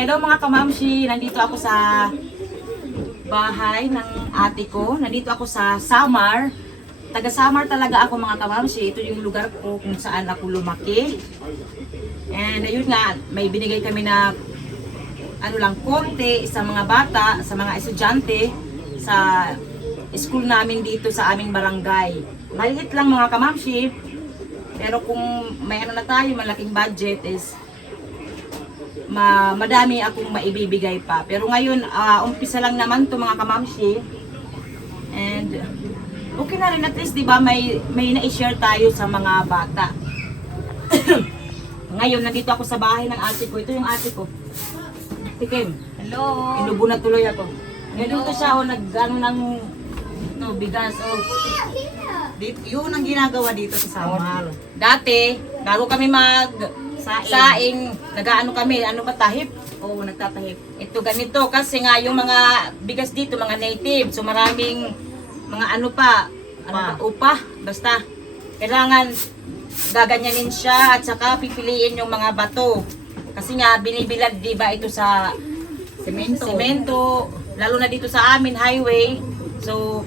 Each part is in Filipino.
Hello mga kamamshi, nandito ako sa bahay ng ate ko. Nandito ako sa Samar. Taga Samar talaga ako mga kamamshi. Ito yung lugar ko kung saan ako lumaki. And ayun nga, may binigay kami na konti sa mga bata, sa mga estudyante sa school namin dito sa aming barangay. Maliit lang mga kamamshi. Pero kung may na tayo, malaking budget is madami akong maibibigay pa. Pero ngayon, umpisa lang naman to mga kamamshi. And okay na rin at least, di ba, may na-share tayo sa mga bata. Ngayon, nandito ako sa bahay ng ate ko. Ito yung ate ko. Tikim. Hello. Inubo na tuloy ako. Nandito siya, nag-ano ng bigas. Yun ang ginagawa dito sa Samar. Dati, bago kami saing, nag-ano kami, ano ba, tahip? Oo, nagtatahip. Ito ganito kasi nga yung mga bigas dito, mga native, so maraming mga upa, basta kailangan gaganyanin siya at saka pipiliin yung mga bato. Kasi nga binibilad, di ba, ito sa semento, lalo na dito sa amin, highway. So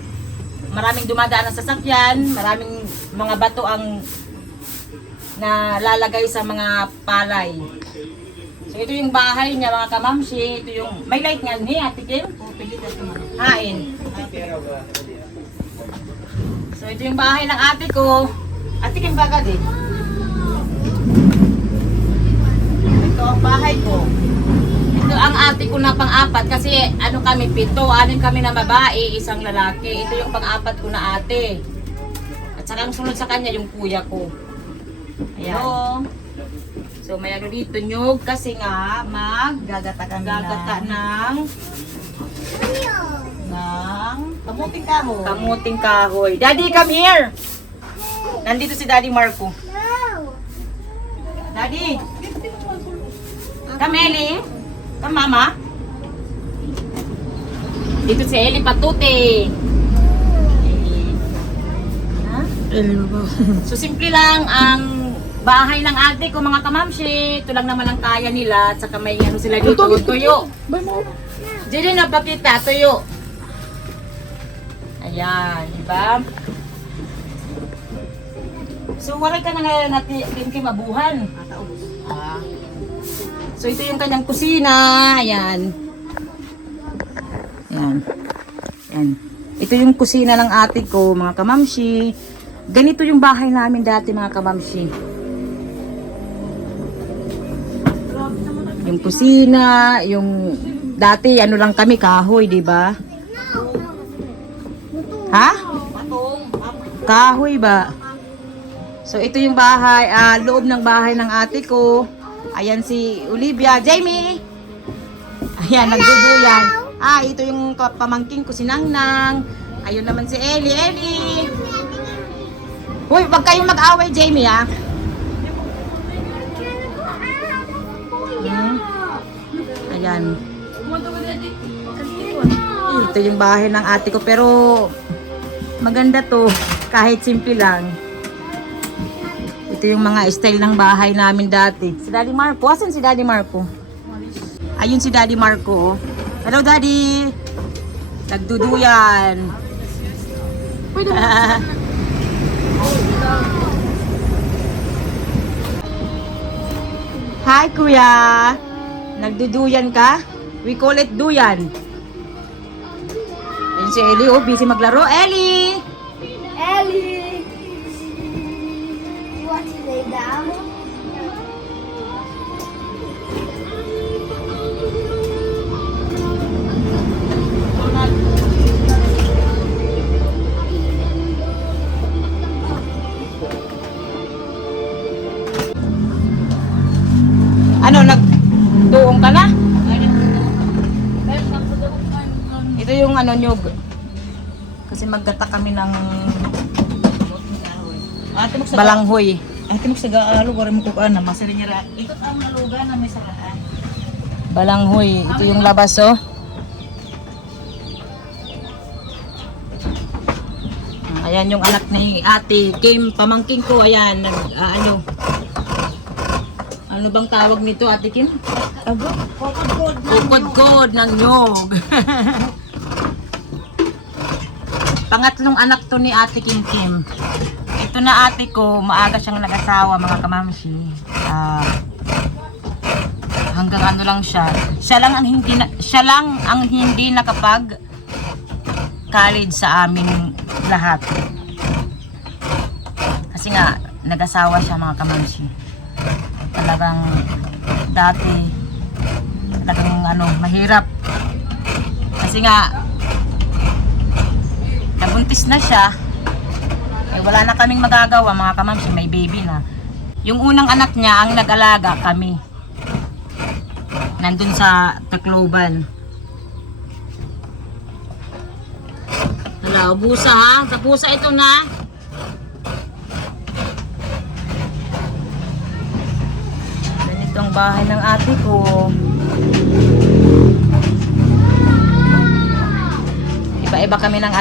maraming dumadaan na sasakyan, maraming mga bato ang na lalagay sa mga palay. So ito yung bahay niya mga kamamshi. Ito yung may light nga ni Ate Kim. Hain. So ito yung bahay ng ate ko. Ate Kim bagad eh. Ito ang bahay ko. Ito ang ate ko na pang-apat kasi kami 7, 6 kami na babae, 1 lalaki. Ito yung pang-apat ko na ate. At saka ang sunod sa kanya yung kuya ko. Ayan. Hello. So may dito nyug kasi nga Gagata kami gagata ng kamuting kahoy. kamuting kahoy. Daddy, come here! Nandito si Daddy Marco. Daddy! Come Ellie! Come Mama! Dito si Ellie Patute. So simple lang ang bahay ng ate ko mga kamamshi. Ito lang naman ang kaya nila. At saka may sila dito, tuyo. Diyan na pakita, tuyo. Ayan, diba? So wala ka na nga natin kay mabuhan. So ito yung kanyang kusina. Ayan. Ayan. Ayan. Ito yung kusina ng ate ko mga kamamshi. Ganito yung bahay namin dati mga kamamshi. Yung kusina, yung dati lang kami kahoy, di ba? Ha? Kahoy ba? So ito yung bahay, loob ng bahay ng ate ko. Ayan si Olivia, Jamie. Ayan, nagduduyan. Ito yung pamangking ko si Nangnang. Ayun naman si Ellie. Hoy, wag kayong mag-away, Jamie, ha? Ayan. Ito yung bahay ng ate ko, pero maganda to, kahit simple lang. Ito yung mga style ng bahay namin dati. Si Daddy Marco, asan si Daddy Marco? Ayun si Daddy Marco. Hello, Daddy! Nagduduyan. Hi, Kuya! Nagduduyan ka? We call it duyan. Ayun si Ellie, busy maglaro. Ellie! Ellie! You want to lay down? Nagduong ka na? Ito yung nyug. Kasi maggata kami ng balanghoy. Ate mo sa lugar mo kuan na masiri niya. Ito ang lugar na may saraan. Balanghoy. Ito yung labas, oh. Ayan yung anak ni ate Kim, pamangking ko. Ayan, Ano bang tawag nito, Ate Kim? Aba, kokod-kod na. Ukod-kod ng nyog. Pangatlong anak to ni Ate Kim Kim. Ito na ate ko, maaga siyang nag-asawa mga kamamsi. Hanggang ano lang siya. Siya lang ang hindi nakapag college sa aming lahat. Kasi nga nag-asawa siya mga kamamsi. Talagang dati talagang mahirap. Kasi nga nabuntis na siya. Eh, wala na kaming magagawa mga kamamsi, may baby na. Yung unang anak niya ang nag-alaga kami. Nandun sa Tacloban. Hala, busa ha. Sa pusa ito na. Ganito ang bahay ng ate ko. Iba-iba kami ng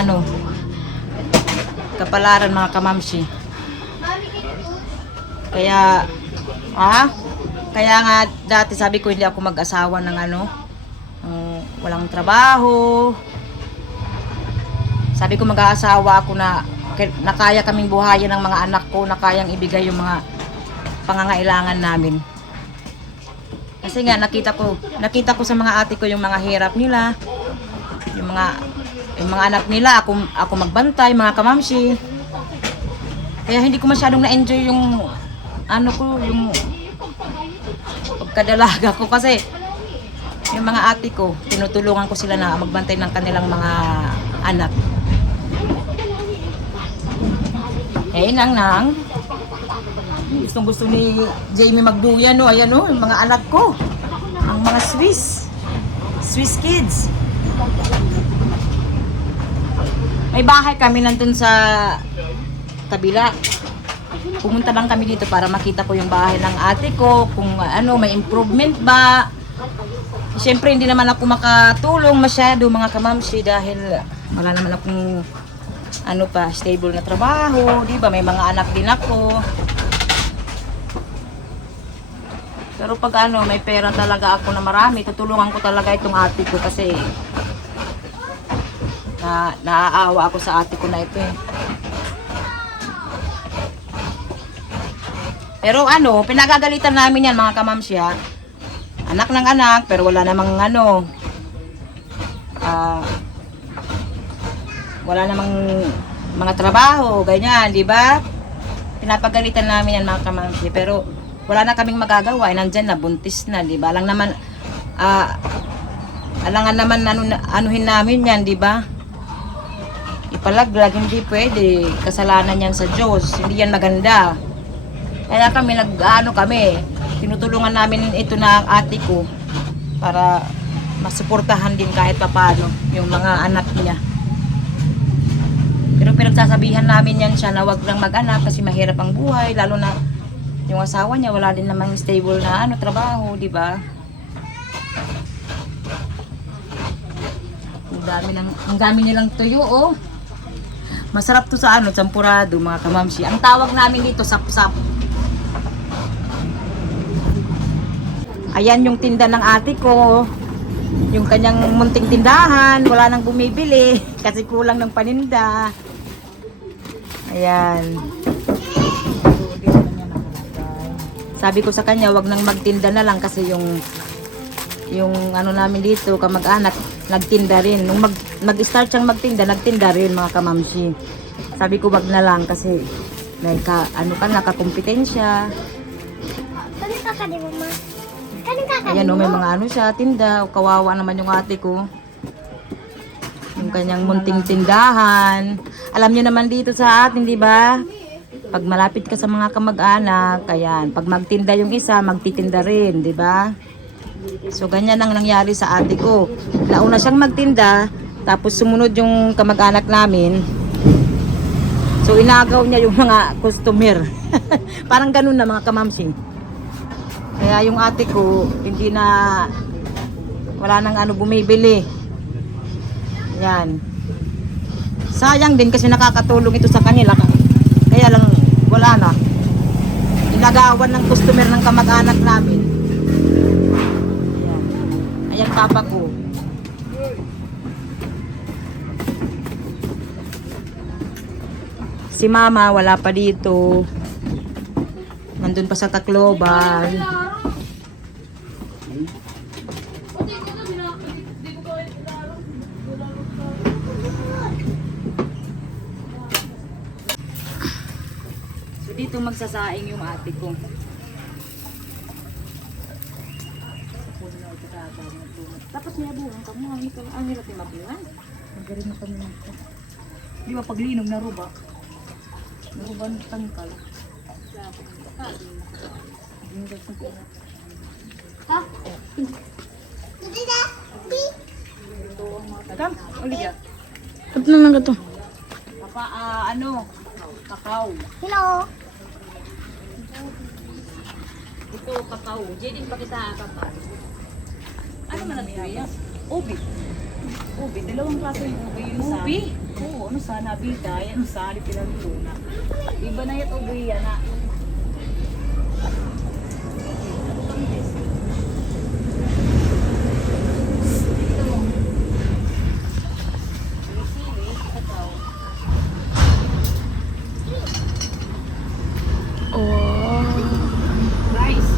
kapalaran mga kamamsi. Kaya kaya nga dati sabi ko hindi ako mag-asawa ng walang trabaho. Sabi ko mag-aasawa ako na kaya kaming buhayin ng mga anak ko, na kayang ibigay yung mga pangangailangan namin. Kasi nga nakita ko sa mga ate ko yung mga hirap nila, yung mga anak nila, ako magbantay mga kamamsi. Kaya hindi ko masyadong na-enjoy yung yung pagkadalaga ko, kasi yung mga ate ko, tinutulungan ko sila na magbantay ng kanilang mga anak. Nang gustong gusto ni Jamie magduyan, ayan yung mga anak ko, ang mga Swiss kids. May bahay kami nandun sa kabila. Pumunta lang kami dito para makita ko yung bahay ng ate ko, kung may improvement ba. Siyempre hindi naman ako makatulong masyado mga kamamsi dahil wala naman akong stable na trabaho, di ba? May mga anak din ako. Pero pag may pera talaga ako na marami, tutulungan ko talaga itong ate ko, kasi naaawa ako sa ate ko na ito eh. Pero pinagagalitan namin yan mga kamamsi ha. Anak ng anak, pero wala namang wala namang mga trabaho, ganyan, di ba? Pinapagalitan namin yan mga kamamsi, pero wala na kaming magagawa, nandyan na, buntis na, di ba? Alangan naman anuhin namin yan, di ba? Ipalaglag, hindi pwede. Kasalanan yan sa Diyos, hindi yan maganda. Kaya kami tinutulungan namin ito na ate ko para masuportahan din kahit papaano yung mga anak niya. Pero pinagsasabihan namin yan siya na wag lang mag-anak kasi mahirap ang buhay, lalo na yung asawa niya wala din namang stable na trabaho, di ba? Ang dami nilang tuyo, oh. Masarap to sa champurado mga kamamsi. Ang tawag namin dito sap-sap. Ayan yung tinda ng ate ko. Yung kanyang munting tindahan, wala nang bumibili kasi kulang ng paninda. Ayan. Sabi ko sa kanya, wag nang magtinda na lang kasi yung namin dito, kamag-anak, nagtinda rin. Nung mag-start siyang magtinda, nagtinda rin mga kamamsi. Sabi ko wag na lang kasi nakakompetensya. Ayan may mga siya, tinda. Kawawa naman yung ate ko. Yung kanyang munting tindahan. Alam niyo naman dito sa atin, di ba? Pag malapit ka sa mga kamag-anak, ayan, pag magtinda yung isa, magtitinda rin, di ba? So ganyan ang nangyari sa ate ko. Nauna siyang magtinda, tapos sumunod yung kamag-anak namin. So inagaw niya yung mga customer. Parang ganun na mga kamamsi. Kaya yung ate ko, wala nang bumibili. Yan. Sayang din kasi nakakatulong ito sa kanila. Kaya lang wala na. inagawan ng customer ng kamag-anak namin. Ayan. Ayan papa ko. Si mama wala pa dito. Nandun pa sa Tacloban. So dito magsasaing yung ate ko. Tapos may abuhan ka mo. Ang hirap yung mabuhan. Magaling na kami nito. Di ba paglinog na ruba? Naruban tangkal. Ha? Kam, Olivia. Ba't na lang ito? Papa, ano? Kakao. Hello. Ito, kakao. Jedin pa kita, papa. Ano man ang ito? Ubi. Ubi, dalawang klase yung ubi. Yung sa... Ubi? Oo, ano sa nabita, yan sa pinagtuna. Iba na yung ubi yan na. Rice.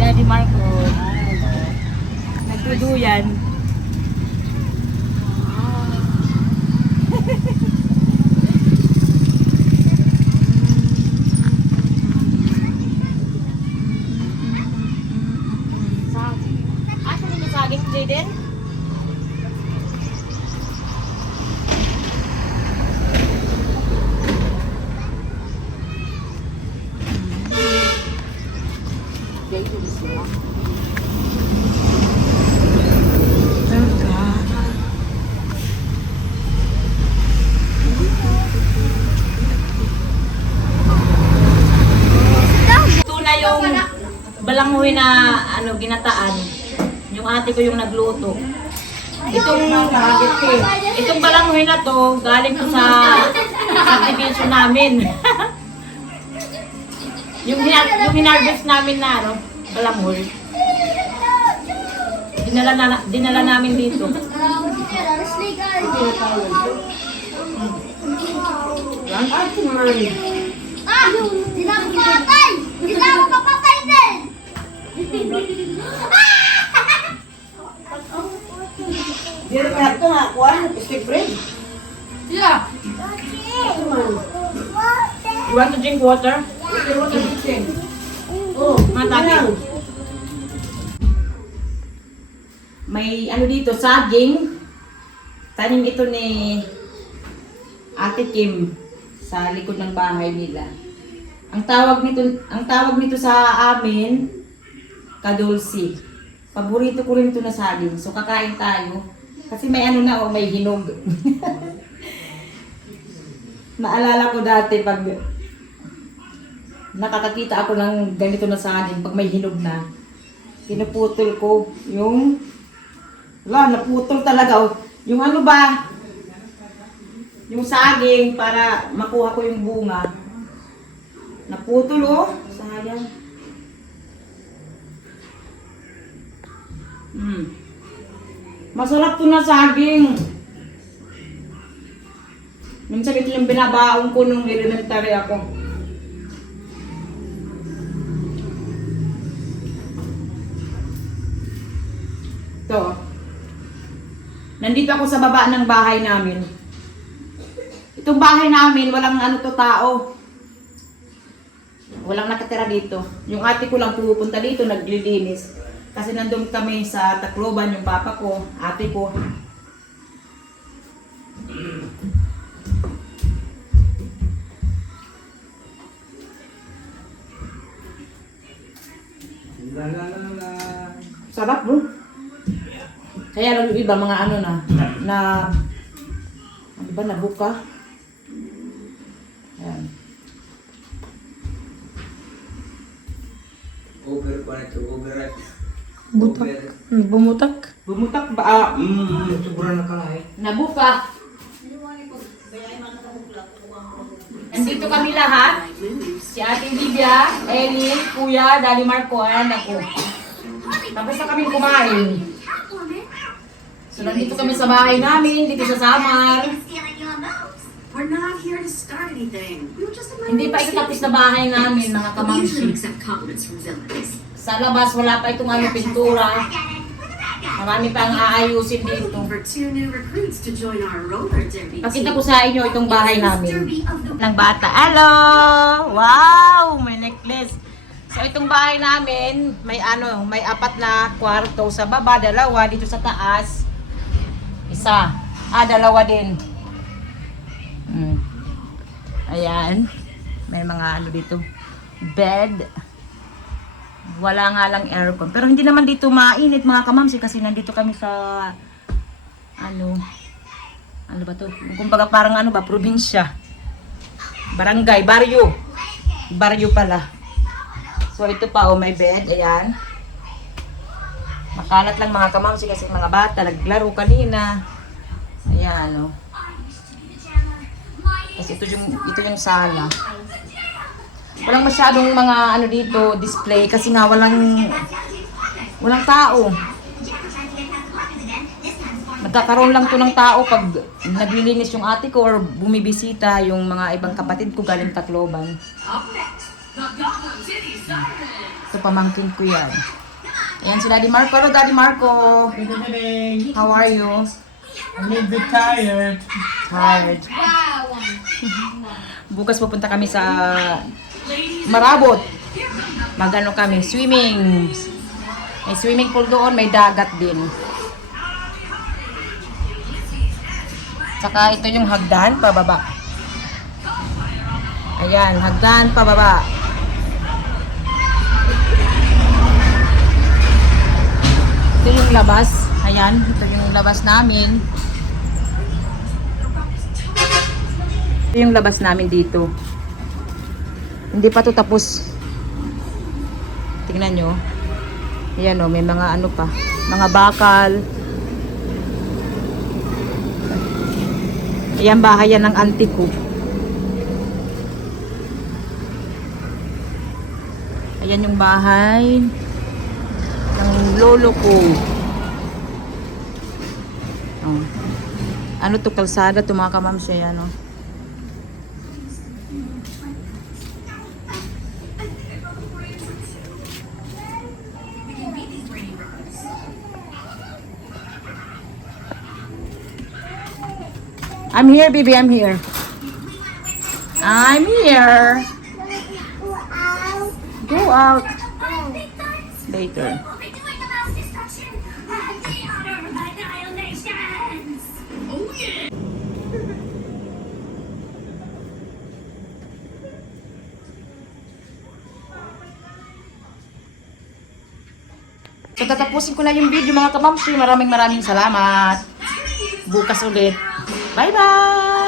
Daddy Marco. Nagtuduyan. Asa nito saging, Jaden? Ito na yung balangoy na ano ginataan. Yung ate ko yung nagluto. Itong balangoy na to galing to sa subdivision namin. yung hinarvest namin na ano, balangoy. Dinala namin dito. Ah! Di na ako papatay! Di na ako papatay din! Dia kata nak kuan stick bread. Yeah! You want to drink water? Oh, Matapin. May ano dito, saging. Tanim ito ni Ate Kim sa likod ng bahay nila. Ang tawag nito sa amin, kadulsi. Paborito ko rin ito na saging. So kakain tayo. Kasi may ano na, may hinog. Naalala ko dati pag nakakakita ako ng ganito na saging, pag may hinog na, pinuputol ko yung, wala, naputol talaga. Yung ano ba, yung saging para makuha ko yung bunga. Naputol oh, sayang. Masarap to na saging. Minsan ito yung binabaon ko nung elementary ako. Ito. Nandito ako sa baba ng bahay namin. Itong bahay namin, walang ano to tao. Walang nakatira dito. Yung ate ko lang pupunta dito, naglilinis. Kasi nandun kami sa Tacloban, yung papa ko, ate ko. Sarap bro. Kaya lang yung iba mga ano na ano ba, nabuka. Ayan. Butak. Bumutak. Bumutak ba? Sobrang nakalahi. Nabuka. Nandito kami lahat. Si Ate Livia, Ellie, Kuya, Daddy Marco, ayan ako. Tapos na kami kumain. So nandito kami sa bahay namin, dito sa Samar. We're not here to start anything. We were just Hindi pa ito tapos na bahay namin, mga We usually kamamsi. accept compliments from villains. Sa labas, wala pa itong ano, pintura. Marami pa ang aayusin dito. Looking for 2 new recruits to join our roller derby Pakita team. ko sa inyo itong bahay namin. Ng bata. Hello! Wow! May necklace. So itong bahay namin, may ano, may 4 na kwarto sa baba, 2 dito sa taas. Isa. 2 din. Ayan. May mga ano dito. Bed. Wala nga lang aircon. Pero hindi naman dito mainit mga kamamsi kasi nandito kami sa ano ba to? Kumbaga parang ano ba, probinsya. Barangay, baryo. Baryo pala. So ito pa oh, may bed, ayan. Makalat lang mga kamamsi kasi mga bata naglaro kanina. Ayan oh. Kasi ito yung sala. Walang masyadong mga ano dito, display kasi nga walang tao. Magkakaroon lang to ng tao pag naglilinis yung ate ko or bumibisita yung mga ibang kapatid ko galing Tacloban. Ito pamangkin ko yan. Ayan si Daddy Marco. Hello Daddy Marco. Good evening. How are you? I'm a little bit tired. Tired. Bukas pupunta kami sa Marabot. Magano kami, swimming. May swimming pool doon, may dagat din. Saka ito yung hagdan pababa. Ayan, hagdan pababa. Ito yung labas. Ayan, ito yung labas namin. Ito yung labas namin dito. Hindi pa to tapos. Tingnan nyo. Ayan o, may mga ano pa. Mga bakal. Ayan, bahay yan ng auntie ko. Ayan yung bahay ng lolo ko. Oh. Ano to, kalsada to mga kamamsi, yan o. I'm here, baby. I'm here. I'm here. Go out. Later. So, tatapusin ko na yung video mga kamamsi. Maraming salamat. Bukas ulit. Bye-bye!